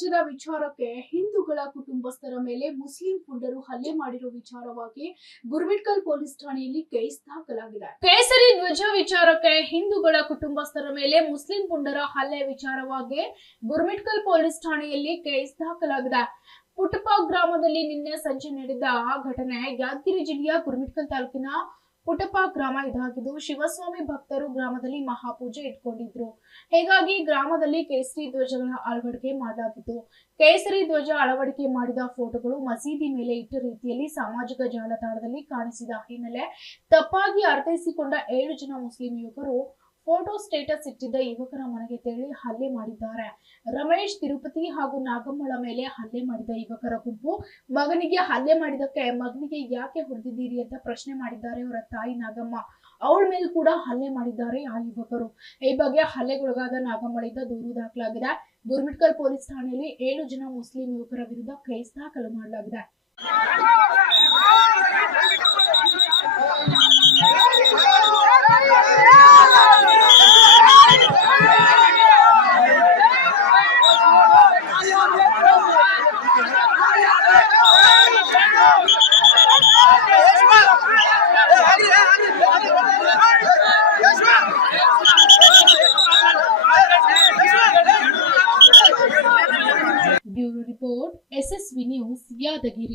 ಧ್ವಜದ ವಿಚಾರಕ್ಕೆ ಹಿಂದೂಗಳ ಕುಟುಂಬಸ್ಥರ ಮೇಲೆ ಮುಸ್ಲಿಂ ಪುಂಡರು ಹಲ್ಲೆ ಮಾಡಿರುವ ವಿಚಾರವಾಗಿ ಗುರ್ಮಿಟ್ಕಲ್ ಪೊಲೀಸ್ ಠಾಣೆಯಲ್ಲಿ ಕೇಸ್ ದಾಖಲಾಗಿದೆ. ಕೇಸರಿ ಧ್ವಜ ವಿಚಾರಕ್ಕೆ ಹಿಂದೂಗಳ ಕುಟುಂಬಸ್ಥರ ಮೇಲೆ ಮುಸ್ಲಿಂ ಪುಂಡರ ಹಲ್ಲೆ ವಿಚಾರವಾಗಿ ಗುರ್ಮಿಟ್ಕಲ್ ಪೊಲೀಸ್ ಠಾಣೆಯಲ್ಲಿ ಕೇಸ್ ದಾಖಲಾಗಿದೆ. ಪುಟಪ ಗ್ರಾಮದಲ್ಲಿ ನಿನ್ನೆ ಸಂಜೆ ನಡೆದ ಘಟನೆ ಯಾದಗಿರಿ ಜಿಲ್ಲೆಯ ಗುರ್ಮಿಟ್ಕಲ್ ತಾಲೂಕಿನ ಪುಟಪ ಗ್ರಾಮ ಇದಾಗಿದ್ದು ಶಿವಸ್ವಾಮಿ ಭಕ್ತರು ಗ್ರಾಮದಲ್ಲಿ ಮಹಾಪೂಜೆ ಇಟ್ಕೊಂಡಿದ್ರು. ಹೀಗಾಗಿ ಗ್ರಾಮದಲ್ಲಿ ಕೇಸರಿ ಧ್ವಜಗಳ ಅಳವಡಿಕೆ ಮಾಡಲಾಗಿತ್ತು. ಕೇಸರಿ ಧ್ವಜ ಅಳವಡಿಕೆ ಮಾಡಿದ ಫೋಟೋಗಳು ಮಸೀದಿ ಮೇಲೆ ಇಟ್ಟ ರೀತಿಯಲ್ಲಿ ಸಾಮಾಜಿಕ ಜಾಲತಾಣದಲ್ಲಿ ಕಾಣಿಸಿದ ಹಿನ್ನೆಲೆ ತಪ್ಪಾಗಿ ಅರ್ಥೈಸಿಕೊಂಡ ಏಳು ಜನ ಮುಸ್ಲಿಂ ಯುವಕರು ಫೋಟೋ ಸ್ಟೇಟಸ್ ಇಟ್ಟಿದ್ದ ಯುವಕರ ಮನೆಗೆ ತೆರಳಿ ಹಲ್ಲೆ ಮಾಡಿದ್ದಾರೆ. ರಮೇಶ್ ತಿರುಪತಿ ಹಾಗೂ ನಾಗಮ್ಮಳ ಮೇಲೆ ಹಲ್ಲೆ ಮಾಡಿದ ಯುವಕರ ಗುಂಪು ಮಗನಿಗೆ ಹಲ್ಲೆ ಮಾಡಿದಕ್ಕೆ ಮಗನಿಗೆ ಯಾಕೆ ಹೊಡೆದಿದ್ದೀರಿ ಅಂತ ಪ್ರಶ್ನೆ ಮಾಡಿದ್ದಾರೆ ಅವರ ತಾಯಿ ನಾಗಮ್ಮ. ಅವಳ ಮೇಲೆ ಕೂಡ ಹಲ್ಲೆ ಮಾಡಿದ್ದಾರೆ ಆ ಯುವಕರು. ಈ ಬಗ್ಗೆ ಹಲ್ಲೆಗೊಳಗಾದ ನಾಗಮ್ಮಳಿಂದ ದೂರು ದಾಖಲಾಗಿದೆ. ಗುರ್ಮಿಟ್ಕಲ್ ಪೊಲೀಸ್ ಠಾಣೆಯಲ್ಲಿ ಏಳು ಜನ ಮುಸ್ಲಿಂ ಯುವಕರ ವಿರುದ್ಧ ಕೇಸ್ ದಾಖಲು ಮಾಡಲಾಗಿದೆ. Bureau report S S V news Yadgiri